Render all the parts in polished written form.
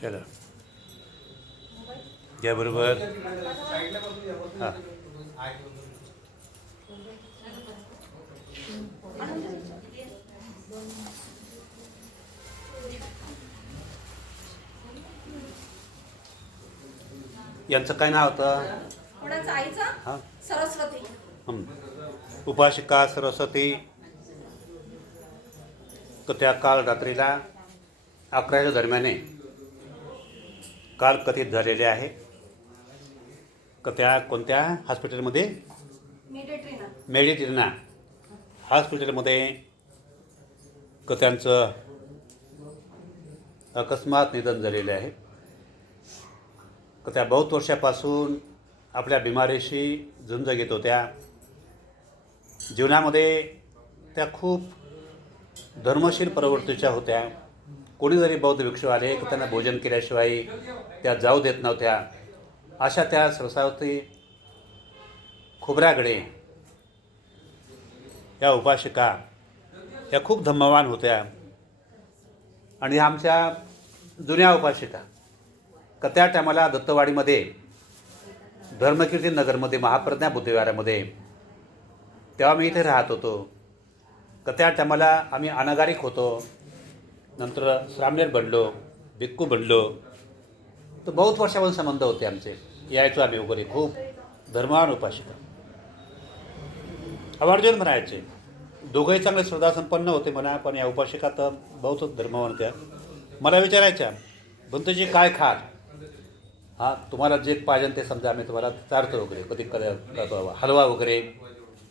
चला घ्या बरोबर. हां यांचं काय नाव होतं? कोणाचं? आईचं? हां सरस्वती. उपासिका सरस्वती. तर त्या काल रात्रीला 11च्या दरम्याने काल कथित झालेले आहे का त्या कोणत्या हॉस्पिटलमध्ये? मेडिट्रिना हॉस्पिटलमध्ये का त्यांचं अकस्मात निधन झालेले आहे. का त्या बहुत वर्षापासून आपल्या बिमारीशी झुंज घेत होत्या. जीवनामध्ये त्या खूप धर्मशील प्रवृत्तीच्या होत्या. कोणी जरी बौद्ध भिक्षू आले की त्यांना भोजन केल्याशिवाय त्या जाऊ देत नव्हत्या. अशा त्या सरस्वती खोबरागडे या उपासिका या खूप धम्मवान होत्या. आणि आमच्या जुन्या उपासिका का त्या टायमाला दत्तवाडीमध्ये धर्मकीर्ती नगरमध्ये महाप्रज्ञा बुद्धविहारामध्ये तेव्हा मी इथे राहत होतो. का त्या टायमाला आम्ही अनागारिक होतो. नंतर श्रामणेर बनलो, भिक्खू बनलो. तर बहुत वर्षापासून संबंध होते आमचे. यायचो आम्ही वगैरे. खूप धर्मवान उपासिका. आवर्जून म्हणायचे. दोघंही चांगले श्रद्धासंपन्न होते म्हणा, पण या उपासिका तर बहुत धर्मवान होत्या. मला विचारायच्या, भंतेजी काय खाल? हां, तुम्हाला जे पाहिजे ते समजा आम्ही तुम्हाला चारतो वगैरे. कधी करतो हलवा वगैरे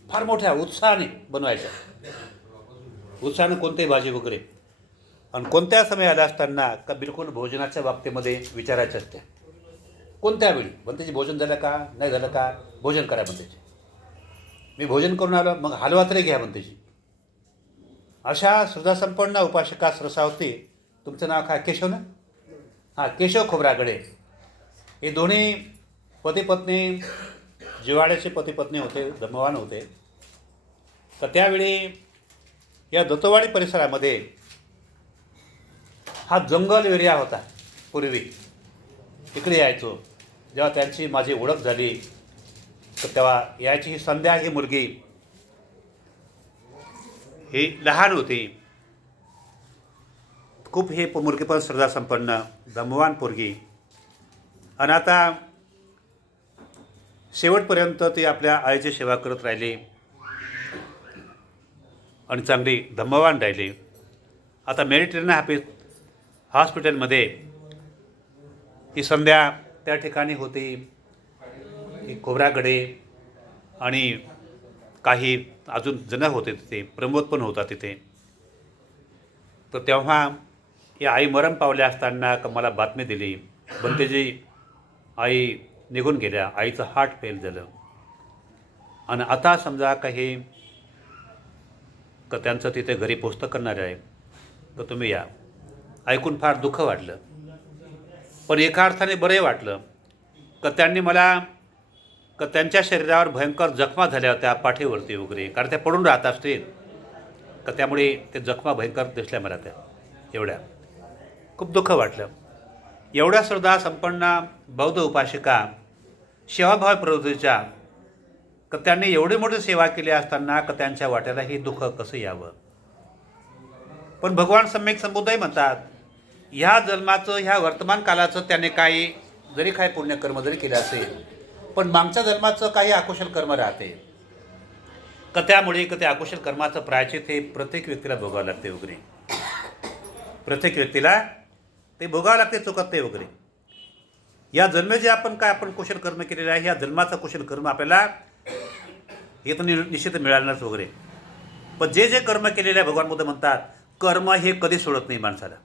फार मोठ्या उत्साहाने बनवायच्या. उत्साहाने कोणतीही भाजी वगैरे. आणि कोणत्या समय आला असताना का बिलकुल भोजनाच्या बाबतीमध्ये विचारायच्या असत्या. कोणत्या वेळी भंतेजी भोजन झालं का? नाही झालं का? भोजन करा भंतेजी. मी भोजन करून आलो, मग हलवा तरी घ्या भंतेजी. अशा श्रद्धासंपन्न उपासिका सरस्वती. तुमचं नाव काय? केशव ना? हां, केशव खोबरागडे. हे दोन्ही पती पत्नी जिव्हाळ्याचे पती पत्नी होते, धम्मवान होते. तर त्यावेळी या दत्तवाडी परिसरामध्ये हा जंगल एरिया होता पूर्वी. इकडे यायचो. जेव्हा त्यांची माझी ओळख झाली तर तेव्हा यायची. ही संध्या ही मुलगी ही लहान होती. खूप हे मुलगी पण श्रद्धासंपन्न धम्मवान पोरगी. आणि आता शेवटपर्यंत ती आपल्या आईची सेवा करत राहिली आणि चांगली धम्मवान राहिली. आता मेडिट्रेना हॉस्पिटलमध्ये ही संध्या त्या ठिकाणी होती. ही खोबरागडे आणि काही अजून जण होते तिथे. प्रमोद पण होता तिथे. तर तेव्हा ही आई मरण पावल्या असताना मला बातमी दिली, भंतेजी आई निघून गेल्या, आईचं हार्ट फेल झालं आणि आता समजा काही का त्यांचं तिथे घरी पोचतं करणार आहे, तर तुम्ही या. ऐकून फार दुःख वाटलं, पण एका अर्थाने बरे वाटलं. का त्यांनी मला का त्यांच्या शरीरावर भयंकर जखमा झाल्या होत्या पाठीवरती वगैरे, कारण त्या पडून राहत असतील. का त्यामुळे ते जखमा भयंकर दिसल्या मला त्या. एवढ्या खूप दुःख वाटलं. एवढ्या श्रद्धा संपन्न बौद्ध उपासिका सेवाभाव प्रवृत्तीच्या का त्यांनी एवढी मोठी सेवा केली असताना का त्यांच्या वाट्याला हे दुःख कसं यावं. पण भगवान सम्यक संबोधही म्हणतात, ह्या जन्माचं ह्या वर्तमान कालाचं त्याने काही जरी काही पुण्यकर्म जरी केलं असेल, पण मागच्या जन्माचं काही अकुशल कर्म राहते का त्यामुळे का त्या अकुशल कर्माचं प्रायश्चित हे प्रत्येक व्यक्तीला भोगावं लागते वगैरे. प्रत्येक व्यक्तीला ते भोगावं लागते, चुकत ते वगैरे. या जन्मे जे आपण कुशल कर्म केलेलं आहे, या जन्माचं कुशल कर्म आपल्याला हे तर निश्चित मिळालंच वगैरे. पण जे जे कर्म केलेले आहे, भगवान बुद्ध म्हणतात कर्म हे कधी सोडत नाही माणसाला.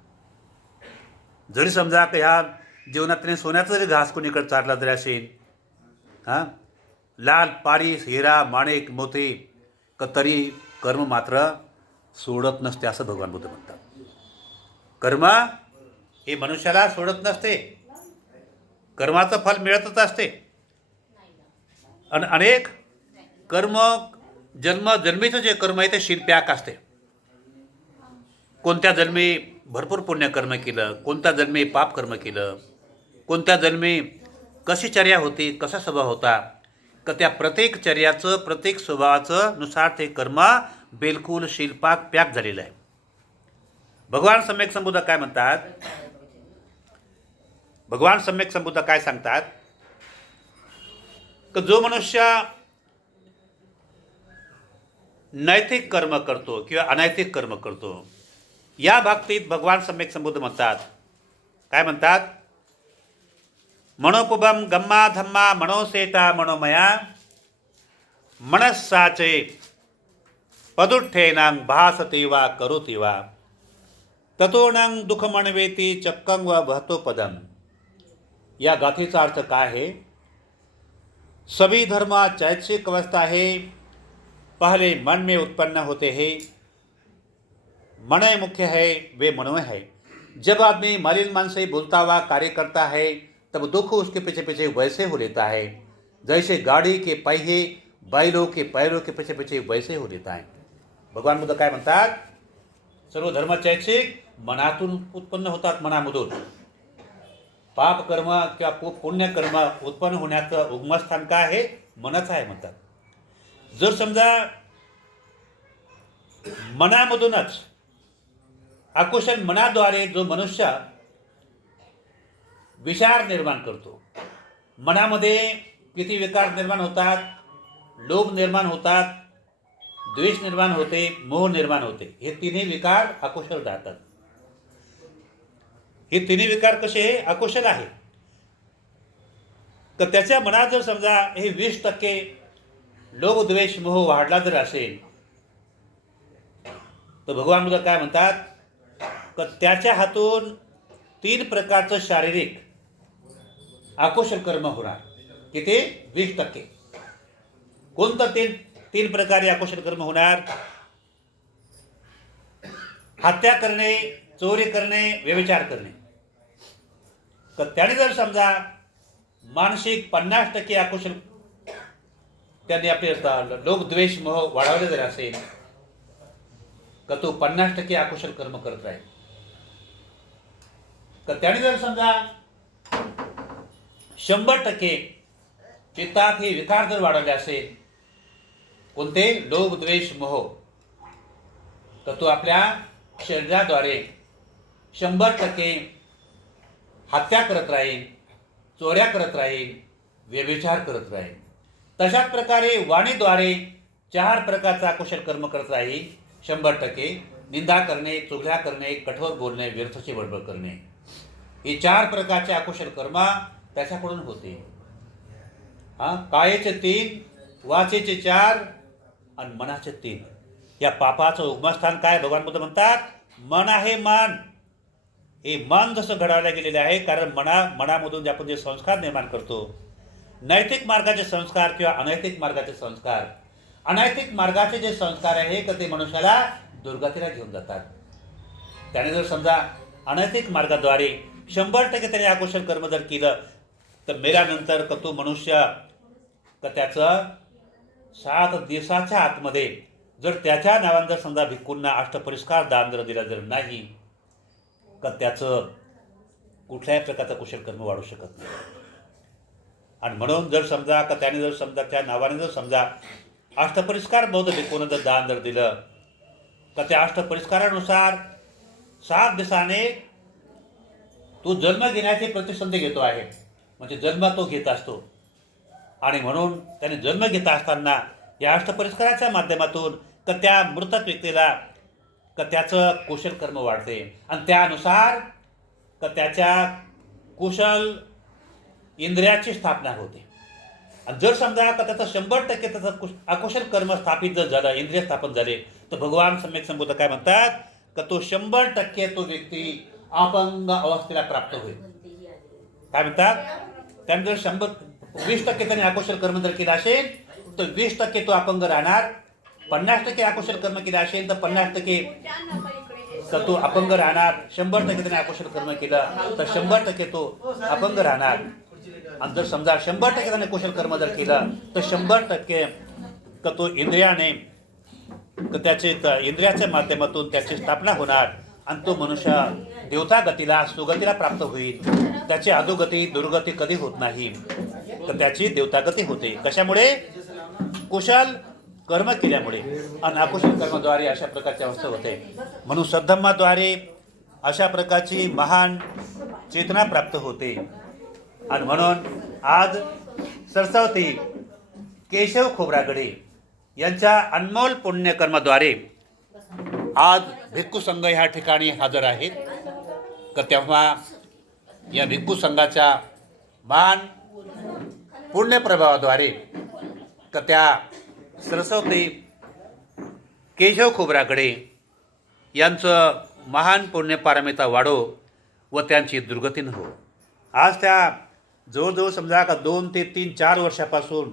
जरी समजा की ह्या जीवनात सोन्याचा जरी घास कोणीकडे चारला जरी असेल, हां, लाल पारिस हिरा माणिक मोती का तरी कर्म मात्र सोडत नसते, असं भगवान बुद्ध म्हणतात. कर्म हे मनुष्याला सोडत नसते. कर्माचं फल मिळतच असते. आणि अनेक कर्म जन्मीचं जे कर्म आहे ते शिल्प्याक असते. कोणत्या जन्मी भरपूर पुण्यकर्म केलं, कोणत्या जन्मी पाप कर्म केलं, कोणत्या जन्मी कशी चर्या होती, कसा स्वभाव होता, का त्या प्रत्येक चर्याचं प्रत्येक स्वभावाचं नुसार ते कर्म बिलकुल शिल्पाक पॅक झालेलं आहे. भगवान सम्यक संबुद्ध काय म्हणतात, भगवान सम्यक संबुद्ध काय सांगतात, की जो मनुष्य नैतिक कर्म करतो किंवा अनैतिक कर्म करतो, या बाबतीत भगवान सम्यक संबुद्ध म्हणतात, काय म्हणतात, मनोपुभम गम्मा धम्मा मनोसेता मनोमया मनस्साचे पदुठ्ठेनांग भासते वा करोति वा ततोणंग दुःखमणवेती चक्कंग व बहतो पदम. या गाथेचा अर्थ काय आहे, सभी धर्म चैतसिक अवस्था है, पहले मन में उत्पन्न होते हैं, मन मुख्य है, वे मनोय है. जब आदमी मलिन मन से बोलता हुआ कार्य करता है तब दुख उसके पीछे पीछे वैसे हो लेता है जैसे गाड़ी के पहिए बैलों के पैरों के पीछे पीछे वैसे हो लेता है. भगवान बुद्ध काय म्हणतात, सर्व धर्म चैतसिक मनातून उत्पन्न होतात. मनामधून पाप कर्म किंवा पुण्य कर्म उत्पन्न होण्याचं उगमस्थान काय आहे, मनच आहे म्हणतात. जर समजा मनामधूनच अकुशल मनाद्वारे जो मनुष्य विचार निर्माण करतो, मनामध्ये किती विकार निर्माण होतात, लोभ निर्माण होतात, द्वेष निर्माण होते, मोह निर्माण होते. हे तिन्ही विकार अकुशल राहतात. हे तिन्ही विकार कसे आहे, अकुशल आहे. तर त्याच्या मनात जर समजा हे 20% लोभ द्वेष मोह वाढला जर असेल तर भगवान बुद्ध काय म्हणतात, तर त्याच्या हातून 3 प्रकारचं शारीरिक अकुशल कर्म होणार. किती, 20%. कोणतं 3 प्रकारे अकुशल कर्म होणार, हत्या करणे, चोरी करणे, व्यभिचार करणे. तर त्याने जर समजा मानसिक 50% अकुशल त्याने आपले लोभ द्वेष मोह वाढवले जर असेल तर तो 50% अकुशल कर्म करत राहील. तर त्याने जर समजा 100% चित्तात हे विकार जर वाढवले असेल, कोणते, लोभ द्वेष मोह, तर तो आपल्या शरीराद्वारे 100% हत्या करत राहील, चोऱ्या करत राहील, व्यभिचार करत राहील. तशाच प्रकारे वाणीद्वारे 4 प्रकारचा अकुशल कर्म करत राहील. 100% निंदा करणे, चुगल्या करणे, कठोर बोलणे, व्यर्थाची बडबड करणे, हे 4 प्रकारचे अकुशल कर्म त्याच्याकडून होते. कायेचे 3, वाचेचे 4 आणि मनाचे 3. या पापाचं उगमस्थान काय, भगवान बुद्ध म्हणतात, मन आहे. मन हे मन जसं घडवलं गेलेलं आहे, कारण मनामधून आपण जे संस्कार निर्माण करतो, नैतिक मार्गाचे संस्कार किंवा अनैतिक मार्गाचे संस्कार, अनैतिक मार्गाचे जे संस्कार आहे का ते मनुष्याला दुर्गतीला घेऊन जातात. त्याने जर समजा अनैतिक मार्गाद्वारे 100% त्याने अकुशल कर्म जर केलं तर मेल्यानंतर का तो मनुष्य का त्याचं 7 दिवसाच्या आतमध्ये जर त्याच्या नावाने जर समजा भिक्खूंना अष्टपरिष्कार दान जर दिला जर नाही का त्याचं कुठल्याही प्रकारचं कुशल कर्म वाढू शकत नाही. आणि म्हणून जर समजा का त्याने जर समजा त्या नावाने जर समजा अष्टपरिष्कार बौद्ध भिक्खूंना जर दान जर दिलं का त्या अष्टपरिष्कारानुसार 7 दिवसाने तो जन्म घेण्याची प्रतिसंधी घेतो आहे, म्हणजे जन्म तो घेत असतो. आणि म्हणून त्याने जन्म घेत असताना या अष्टपरिष्काराच्या माध्यमातून तर त्या मृतक व्यक्तीला का त्याचं कुशल कर्म वाढते आणि त्यानुसार का त्याच्या कुशल इंद्रियाची स्थापना होते. आणि जर समजा का त्याचं 100% त्याचं अकुशल कर्म स्थापित जर झालं, इंद्रिय स्थापन झाले, तर भगवान सम्यक संबुद्ध काय म्हणतात का तो 100% तो व्यक्ती अपंग अवस्थेला प्राप्त होईल. काय म्हणतात, त्याने जर 20% त्याने अकुशल कर्म जर केला असेल तर 20% तो अपंग राहणार, 50% अकुशल कर्म केला असेल तर 50% तर तो अपंग राहणार, 100% त्याने अकुशल कर्म केलं तर 100% तो अपंग राहणार. आणि जर समजा 100% त्याने कुशल कर्म जर केलं तर 100% तर तो इंद्रियाने तर त्याचे इंद्रियाच्या माध्यमातून त्याची स्थापना होणार आणि तो मनुष्य देवता गतीला सुगतीला प्राप्त होईल. त्याची अधोगती दुर्गती कधी होत नाही, तर त्याची देवतागती होते. कशामुळे? कुशल कर्म केल्यामुळे. आणि अकुशल कर्माद्वारे अशा प्रकारची अवस्था होते. म्हणून सद्धम्माद्वारे अशा प्रकारची महान चेतना प्राप्त होते. आणि म्हणून आज सरस्वती केशव खोब्रागडे यांच्या अनमोल पुण्यकर्माद्वारे आज भिक्खू संघ ह्या ठिकाणी हजर आहेत. तर तेव्हा या भिक्खू संघाच्या महान पुण्यप्रभावाद्वारे तर त्या सरस्वती केशव खोब्रागडे यांचं महान पुण्यपारमिता वाढो व त्यांची दुर्गती न हो. आज त्या जवळजवळ समजा का 2 ते 3, 4 वर्षापासून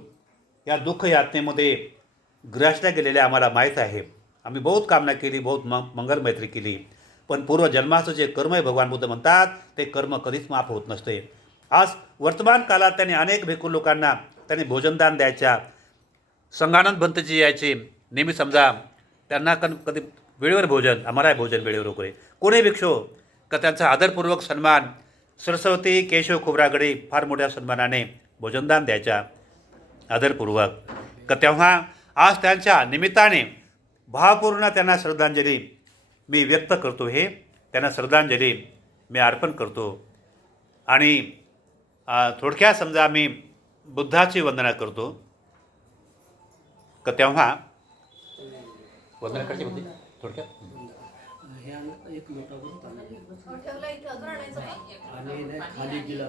या दुःख यातनेमध्ये ग्रसल्या गेलेल्या आम्हाला माहीत आहे. आम्ही बहुत कामना केली, बहुत मंगल मैत्री केली, पण पूर्वजन्माचं जे कर्म आहे भगवान बुद्ध म्हणतात ते कर्म कधीच माफ होत नसते. आज वर्तमान काळात त्यांनी अनेक भिक्खू लोकांना त्यांनी भोजनदान द्यायच्या, संघानंद भंतजी यायचे नेहमी समजा त्यांना कधी वेळेवर भोजन, आम्हाला भोजन वेळेवर वगैरे कोणी भिक्षू का त्यांचा आदरपूर्वक सन्मान सरस्वती केशव खोब्रागडे फार मोठ्या सन्मानाने भोजनदान द्यायच्या आदरपूर्वक. का तेव्हा आज त्यांच्या निमित्ताने भावपूर्ण त्यांना श्रद्धांजली मी व्यक्त करतो. हे त्यांना श्रद्धांजली मी अर्पण करतो. आणि थोडक्यात समजा मी बुद्धाची वंदना करतो. का तेव्हा वंदना करायची होती थोडक्यात. एक लोटा भरून तांदूळ ठेवलं इथं अजून आणायचं का? आणि खाली दिला